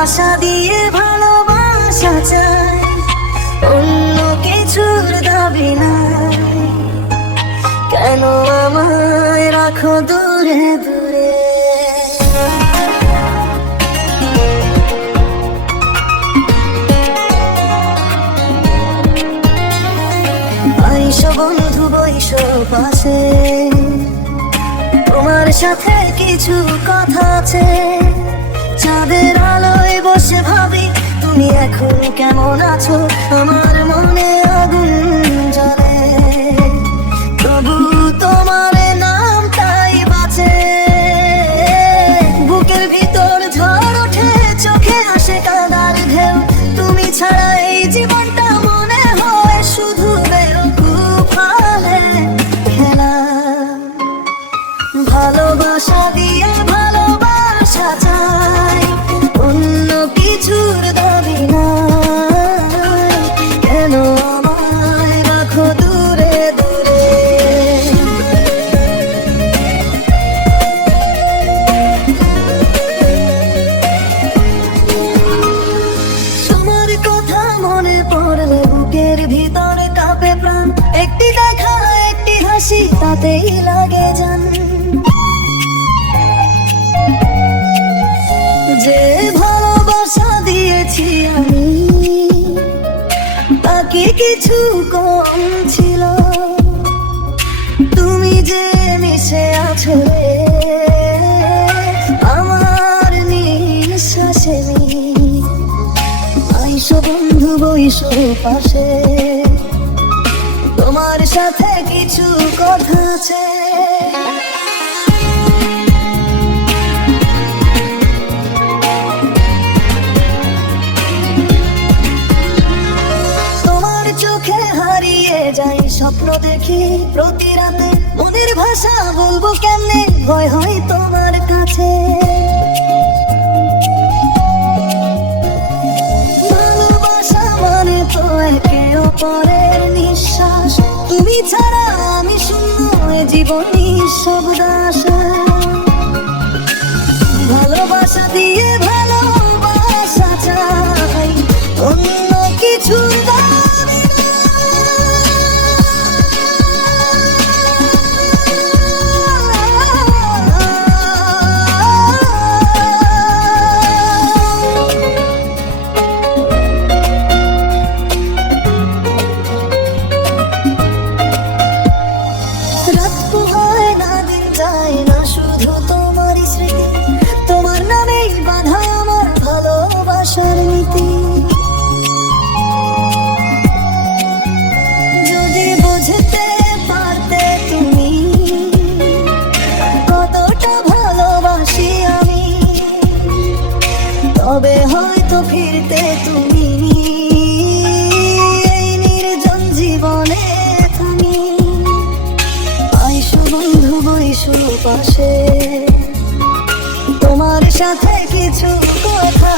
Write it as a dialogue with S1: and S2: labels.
S1: ভালোবাসা দিয়ে ভালোবাসা চাই। অন্য কিছুর দাবি না কেন আমায় রাখো দূরে দূরে? বন্ধু বৈশ পাশে তোমার সাথে কিছু কথা আছে। চাঁদের আলোয় বসে ভাবি তুমি এখন কেমন আছো? আমার মনে হাসি লাগে জান যে ভালোবাসা দিয়েছি আমি, তাকে কিছু কম ছিল। তুমি যে মিশে আছো আমার নিঃশ্বাসে। আইসো বন্ধু, বইসো পাশে। তোমার সাথে কিছু কথা আছে। তোমার চোখে হারিয়ে যাই স্বপ্ন দেখি প্রতি রাতে মনের ভাষা বলব কেমনে? ভয় হয় তোমার কাছে। ভালোবাসা মানে তো একে অপরের জীবনী শব্দ হয়তো তুমি এই নির্জন জীবনে তুমি। আইসো বন্ধু বইসো পাশে। তোমার সাথে কিছু কথা